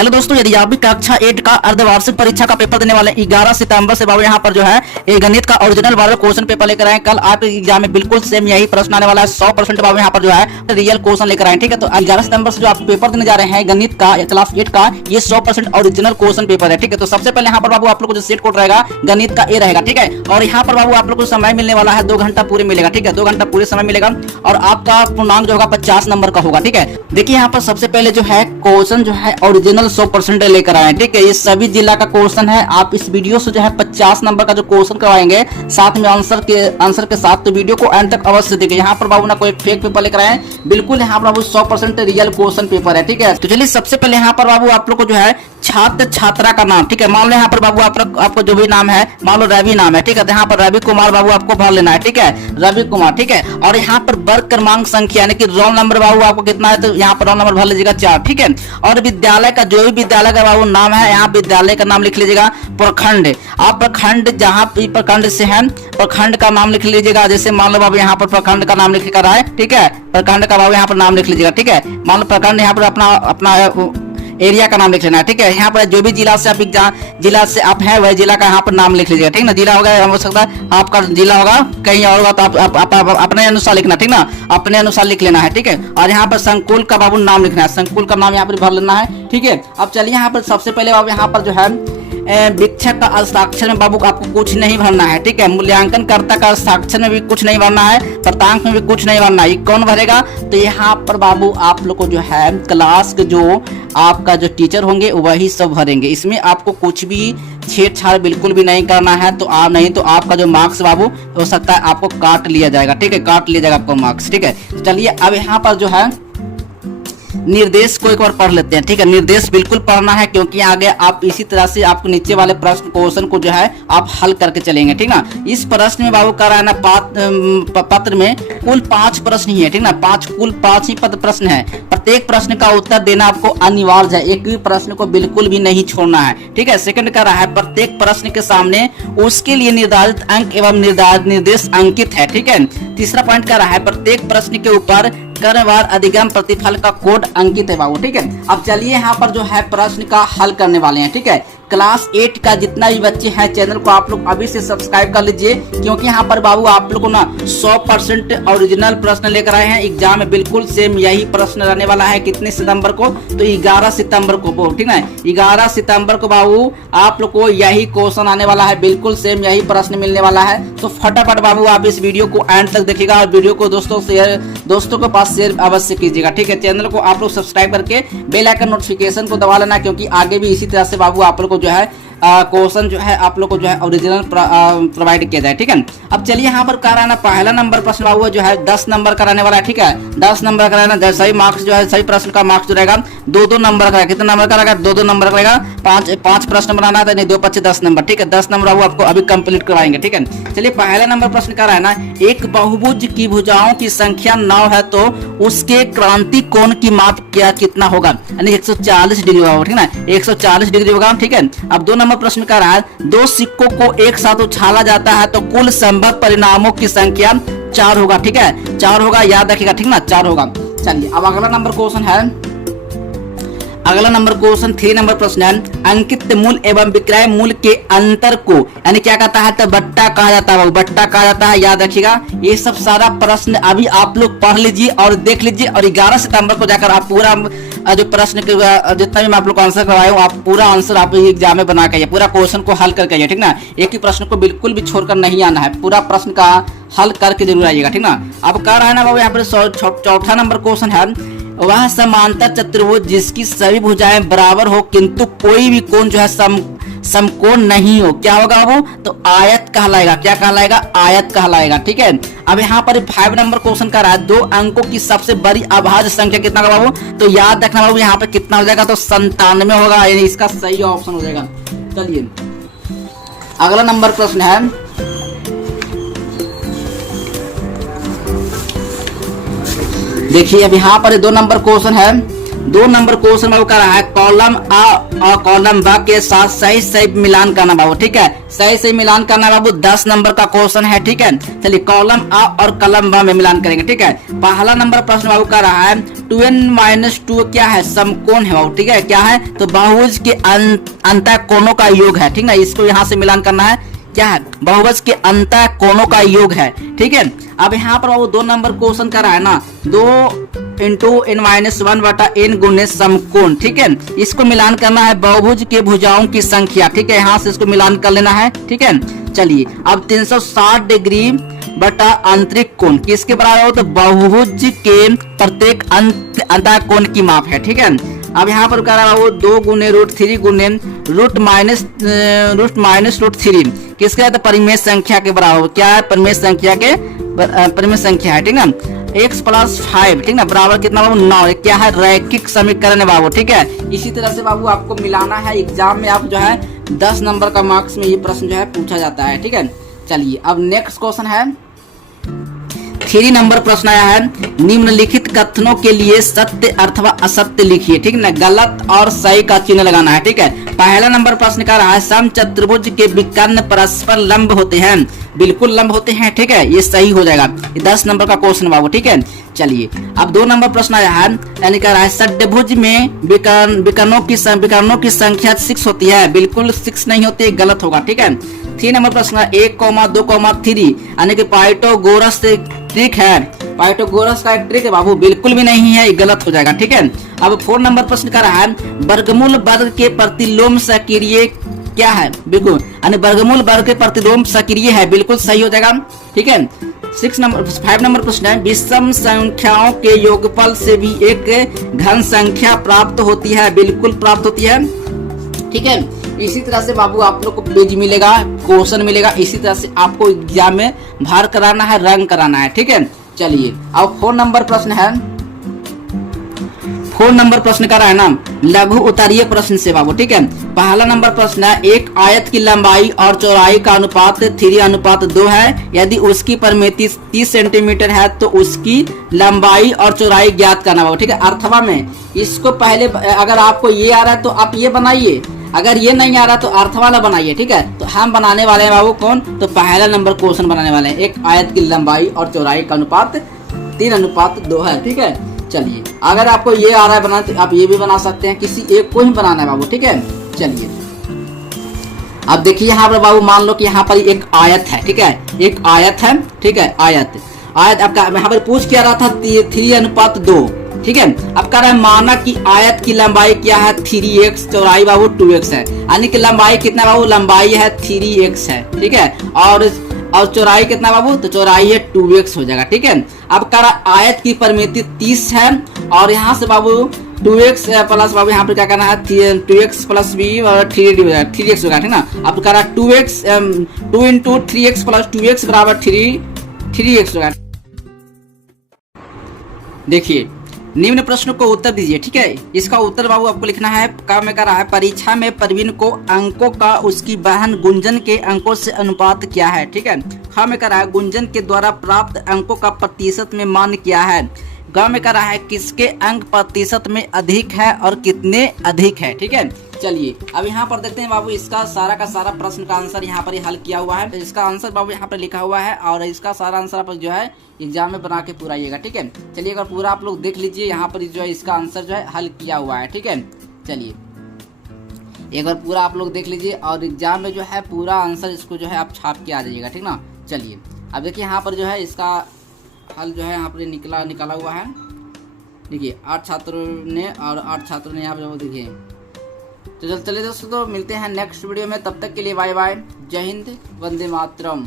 Hello दोस्तों, यदि आप भी कक्षा 8 का अर्धवार्षिक परीक्षा का पेपर देने वाले 11 सितंबर से बाबू यहाँ पर जो है ये गणित का ओरिजिनल वाला क्वेश्चन पेपर लेकर आए। कल आपके एग्जाम में बिल्कुल सेम यही प्रश्न आने वाला है। 100% बाबू यहाँ पर जो है रियल क्वेश्चन लेकर आए। ठीक है, तो 11 सितंबर से जो आप पेपर देने जा रहे हैं गणित का क्लास 8 का, ये 100% ओरिजिनल क्वेश्चन पेपर है। ठीक है, तो सबसे पहले यहाँ पर बाबू आप लोग को जो सेट कोड रहेगा गणित का ए रहेगा। ठीक है, और यहाँ पर बाबू आप लोग को समय मिलने वाला है 2 घंटा पूरे मिलेगा। ठीक है, 2 घंटा पूरे समय मिलेगा और आपका पूर्णांक जो होगा 50 नंबर का होगा। ठीक है, देखिए यहाँ पर सबसे पहले जो है क्वेश्चन जो है ओरिजिनल 100% लेकर आए। ठीक है, ये सभी जिला का क्वेश्चन है। आप इस वीडियो से जो है 50 नंबर का जो क्वेश्चन करवाएंगे साथ में आंसर के साथ, तो वीडियो को एंड तक अवश्य देखिए। यहाँ पर बाबू ना कोई फेक पेपर लेकर आए, बिल्कुल यहाँ पर बाबू 100% रियल क्वेश्चन पेपर है। ठीक है, तो चलिए सबसे पहले यहाँ पर बाबू आप लोग को जो है छात्र छात्रा का नाम, ठीक है, मान लो यहाँ पर बाबू आपको जो भी नाम है, मान लो रवि नाम है। ठीक है, तो यहाँ पर रवि कुमार बाबू आपको भर लेना है। ठीक है, रवि कुमार। ठीक है, और यहाँ पर वर्ग क्रमांक संख्या यानी कि रोल नंबर बाबू आपको कितना है, तो यहाँ पर रोल नंबर भर लीजिएगा 4। ठीक है, और विद्यालय का जो भी विद्यालय का बाबू नाम है, यहाँ विद्यालय का नाम लिख लीजिएगा। प्रखंड, आप प्रखंड जहाँ प्रखंड से है प्रखंड का नाम लिख लीजिएगा। जैसे मान लो बाबू यहाँ पर प्रखंड का नाम लिख कर आए। ठीक है, प्रखंड का बाबू यहाँ पर नाम लिख लीजिएगा। ठीक है, मान लो प्रखंड यहाँ पर अपना एरिया का नाम लिख लेना है। ठीक है, यहाँ पर जो भी जिला से आप हैं वह जिला का यहाँ पर नाम लिख लीजिएगा। ठीक ना, जिला होगा हो सकता है आपका जिला होगा कहीं और होगा, तो आप अपने अनुसार लिखना। ठीक ना, अपने अनुसार लिख लेना है। ठीक है, और यहाँ पर संकुल का बाबू नाम लिखना है, संकुल का नाम यहाँ पर भर लेना है। ठीक है, अब चलिए यहाँ पर सबसे पहले बाबू यहाँ पर जो है वीक्षक का हस्ताक्षर में बाबू आपको कुछ नहीं भरना है। ठीक है, मूल्यांकन कर्ता का हस्ताक्षर में भी कुछ नहीं भरना है, प्राप्तांक में भी कुछ नहीं भरना है। ये कौन भरेगा, तो यहाँ पर बाबू आप लोग को जो है क्लास के जो आपका जो टीचर होंगे वही सब भरेंगे। इसमें आपको कुछ भी छेड़छाड़ बिल्कुल भी नहीं करना है, तो आप नहीं तो आपका जो मार्क्स बाबू हो सकता है आपको काट लिया जाएगा। ठीक है, काट लिया जाएगा आपको मार्क्स। ठीक है, तो चलिए अब यहाँ पर जो है निर्देश को एक बार पढ़ लेते हैं। ठीक है, निर्देश बिल्कुल पढ़ना है क्योंकि आगे आप इसी तरह से आपको नीचे वाले प्रश्न क्वेश्चन को जो है आप हल करके चलेंगे। ठीक ना, इस प्रश्न में बाबू कर ना पत्र में कुल 5 प्रश्न ही है। ठीक ना, कुल 5 ही प्रश्न है। प्रत्येक प्रश्न का उत्तर देना आपको अनिवार्य है, एक भी प्रश्न को बिल्कुल भी नहीं छोड़ना है। ठीक है, सेकंड कर रहा है प्रत्येक प्रश्न के सामने उसके लिए निर्धारित अंक एवं निर्देश अंकित है। ठीक है, तीसरा पॉइंट कर रहा है प्रत्येक प्रश्न के ऊपर क्रमवार अधिगम प्रतिफल का कोड अंकित है बाबू। ठीक है, अब चलिए यहाँ पर जो है प्रश्न का हल करने वाले हैं। ठीक है, क्लास 8 का जितना भी बच्चे हैं चैनल को आप लोग अभी से सब्सक्राइब कर लीजिए, क्योंकि यहाँ पर बाबू आप लोग को ना 100% ओरिजिनल प्रश्न लेकर आए हैं। एग्जाम में बिल्कुल सेम यही प्रश्न रहने वाला है। कितने सितंबर को, तो 11 सितंबर को। ठीक है, 11 सितंबर को बाबू आप लोग को यही क्वेश्चन आने वाला है, बिल्कुल सेम यही प्रश्न मिलने वाला है। तो फटाफट बाबू आप इस वीडियो को एंड तक देखिएगा और वीडियो को दोस्तों के पास शेयर अवश्य कीजिएगा। ठीक है, चैनल को आप लोग सब्सक्राइब करके बेल आइकन नोटिफिकेशन को दबा लेना, क्योंकि आगे भी इसी तरह से बाबू आप लोग को जो है क्वेश्चन जो है आप लोग को जो है ओरिजिनल प्रोवाइड किया जाए। ठीक है, अब चलिए यहाँ पर कराना पहला नंबर प्रश्न बाबू जो है 10 नंबर का रहने वाला है। ठीक है, 10 नंबर का रहना, सही मार्क्स जो है सही प्रश्न का मार्क्स जो रहेगा 2-2 नंबर का। कितना नंबर का रहेगा, 2-2 नंबर का रहेगा। 5 प्रश्न बनाना है, नहीं 2 5 10 नंबर। ठीक है, 10 नंबर बाबू आपको अभी कंप्लीट करवाएंगे। ठीक है, चलिए पहला नंबर प्रश्न का रहना, एक बहुभुज की भुजाओं की संख्या 9 है तो उसके क्रांति कोण की माप कितना होगा, यानी 140 डिग्री होगा। ठीक है, 140 डिग्री होगा। ठीक है, अब 2 नंबर प्रश्न का रहा है 2 सिक्कों को एक साथ उछाला जाता है तो कुल संभव परिणामों की संख्या 4 होगा। ठीक है, 4 होगा, याद रखिएगा। ठीक ना, 4 होगा। चलिए अब अगला नंबर क्वेश्चन है, अगला नंबर क्वेश्चन 3 नंबर प्रश्न है अंकित मूल्य एवं विक्रय मूल्य के अंतर को यानी क्या कहता है, तो बट्टा कहा जाता है। बट्टा कहा जाता है, याद रखिएगा। ये सब सारा प्रश्न अभी आप लोग पढ़ लीजिए और देख लीजिए, और 11 सितंबर को जाकर आप पूरा जो प्रश्न के जितना भी मैं आप लोग को आंसर करवाया हूँ, आप पूरा आंसर आप एग्जाम में बना के पूरा क्वेश्चन को हल करके आइए। ठीक ना, एक ही प्रश्न को बिल्कुल भी छोड़कर नहीं आना है, पूरा प्रश्न का हल करके जरूर आइएगा। ठीक ना, अब कह रहा है ना बाबू यहाँ पर चौथा नंबर क्वेश्चन है वह समांतर चतुर्भुज जिसकी सभी भुजाएं बराबर हो किंतु कोई भी कोण जो है समकोण नहीं हो, क्या होगा बाबू, तो आयत कहलाएगा। क्या कहलाएगा, आयत कहलाएगा। ठीक है, अब यहाँ पर 5 नंबर क्वेश्चन का रहा है 2 अंकों की सबसे बड़ी अभाज्य संख्या कितना होगा बाबू, तो याद रखना बाबू यहाँ पर कितना हो जाएगा, तो 97 होगा, यानी इसका सही ऑप्शन हो जाएगा। चलिए अगला नंबर प्रश्न है, देखिए अब यहाँ पर 2 नंबर क्वेश्चन है 2 नंबर क्वेश्चन बाबू कर रहा है कॉलम आ और कॉलम बा के साथ सही सही मिलान करना बाबू, ठीक है, सही सही मिलान करना बाबू। 10 नंबर का क्वेश्चन है, ठीक है। चलिए कॉलम आ और कॉलम बा में मिलान करेंगे, ठीक है। पहला नंबर प्रश्न बाबू कर रहा है 2n-2 क्या है, समकोण है बाबू, ठीक है। क्या है तो बहुभुज के अंतः कोणों का योग है, ठीक है। इसको यहाँ से मिलान करना है, क्या है बहुभुज के अंतः कोणों का योग है, ठीक है। अब यहाँ पर बाबू 2 नंबर क्वेश्चन कर रहा है ना 2 इंटू n-1 बटा n गुने समकोण, ठीक है। इसको मिलान करना है बहुभुज के भुजाओं की संख्या, ठीक है। यहाँ से इसको मिलान कर लेना है, ठीक है। चलिए अब 360 डिग्री बटा आंतरिक कोण किसके बराबर हो, तो बहुभुज के प्रत्येक अंतः कोण की माप है, ठीक है। अब यहाँ पर कह रहा है वो 2 गुने √3 गुने रूट माइनस √3 किसके है, तो परिमेय संख्या के बराबर। क्या है परिमेय संख्या के परिमेय संख्या है, ठीक है। x + 5, ठीक है, बराबर कितना बाबू 9। क्या है रैखिक समीकरण है बाबू, ठीक है। इसी तरह से बाबू आपको मिलाना है, एग्जाम में आप जो है 10 नंबर का मार्क्स में ये प्रश्न जो है पूछा जाता है, ठीक है। चलिए अब नेक्स्ट क्वेश्चन है 3 नंबर प्रश्न आया है निम्नलिखित कथनों के लिए सत्य अथवा असत्य लिखिए, ठीक है ना। गलत और सही का चिन्ह लगाना है, ठीक है। पहला नंबर प्रश्न का रहा है समचतुर्भुज के विकर्ण परस्पर लंब होते हैं, बिल्कुल लंब होते हैं, ठीक है, ये सही हो जाएगा। ये 10 नंबर का क्वेश्चन बाबू, ठीक है। चलिए अब 2 नंबर प्रश्न आया है यानी कह रहा है षड्भुज में विकर्णों की संख्या 6 होती है, बिल्कुल 6 नहीं होती, गलत होगा, ठीक है। 3 नंबर प्रश्न 1,2,3 यानी कि पाइथागोरस से ट्रिक है, पाइथागोरस का एक ट्रिक है बाबू, बिल्कुल भी नहीं है, गलत हो जाएगा, ठीक है। अब 4 नंबर प्रश्न कर रहा है वर्गमूल वर्ग के प्रतिलोम सक्रिय क्या है, बिल्कुल यानी वर्गमूल वर्ग के प्रतिलोम सक्रिय है, बिल्कुल सही हो जाएगा, ठीक है। 5 नंबर प्रश्न है विषम संख्याओं के योगफल से भी एक घन संख्या प्राप्त होती है, बिल्कुल प्राप्त होती है, ठीक है। इसी तरह से बाबू आप लोग को पेज मिलेगा, क्वेश्चन मिलेगा, इसी तरह से आपको एग्जाम में भार कराना है, रंग कराना है, ठीक है। चलिए अब 4 नंबर प्रश्न है 4 नंबर प्रश्न का है ना लघु उत्तरीय प्रश्न से बाबू, ठीक है। पहला नंबर प्रश्न है एक आयत की लंबाई और चौड़ाई का अनुपात 3:2 है, यदि उसकी परिमिति 30 सेंटीमीटर है तो उसकी लंबाई और चौड़ाई ज्ञात करना बाबू, ठीक है। अर्थवा में इसको पहले अगर आपको ये आ रहा है तो आप ये बनाइए, अगर ये नहीं आ रहा तो अर्थ वाला बनाइए, ठीक है। तो हम बनाने वाले हैं बाबू कौन, तो पहला नंबर क्वेश्चन बनाने वाले हैं एक आयत की लंबाई और चौड़ाई का अनुपात 3:2 है, ठीक है। चलिए अगर आपको ये आ रहा है बनाना तो आप ये भी बना सकते हैं, किसी एक को ही बनाना है बाबू, ठीक है। चलिए अब देखिए यहाँ पर बाबू मान लो कि यहाँ पर एक आयत है, ठीक है, एक आयत है, ठीक है। आयत आपका यहाँ पर पूछ क्या रहा था 3:2, ठीक है। अब कह रहा है माना कि आयत की लंबाई क्या है 3x, चौड़ाई बाबू 2x है, यानी कि लंबाई कितना बाबू, लंबाई है 3x है, ठीक है। और चौड़ाई कितना बाबू, तो चौड़ाई है 2x हो जाएगा, ठीक है। अब कह रहा आयत की परिमिति 30 है और यहाँ से बाबू 2x प्लस बाबू यहाँ पर क्या करना है 2x + b और 3x होगा, ठीक ना। अब कह रहा 2 × 3x + 2x बराबर 3x होगा। देखिए निम्न प्रश्नों को उत्तर दीजिए, ठीक है। इसका उत्तर बाबू आपको लिखना है, काम में कर रहा है परीक्षा में प्रवीण को अंकों का उसकी बहन गुंजन के अंकों से अनुपात क्या है, ठीक है। ख में कर रहा है गुंजन के द्वारा प्राप्त अंकों का प्रतिशत में मान क्या है। ग में कर रहा है किसके अंक प्रतिशत में अधिक है और कितने अधिक है, ठीक है। चलिए अब यहाँ पर देखते हैं बाबू इसका सारा का सारा प्रश्न का आंसर यहाँ पर हल किया हुआ है, इसका आंसर बाबू यहाँ पर लिखा हुआ है और इसका सारा आंसर आप जो है एग्जाम में बना के पूरा आइएगा, ठीक है। चलिए अगर पूरा आप लोग देख लीजिए यहाँ पर जो है इसका आंसर जो है हल किया हुआ है, ठीक है। चलिए एक बार पूरा आप लोग देख लीजिए और एग्जाम में जो है पूरा आंसर इसको जो है आप छाप के आ जाइएगा, ठीक ना। चलिए अब देखिए यहाँ पर जो है इसका हल जो है यहाँ पर निकाला हुआ है, देखिए 8 छात्रों ने और 8 छात्रों ने यहाँ पर देखिए। तो चलिए दोस्तों मिलते हैं नेक्स्ट वीडियो में, तब तक के लिए बाय बाय, जय हिंद, वंदे मातरम।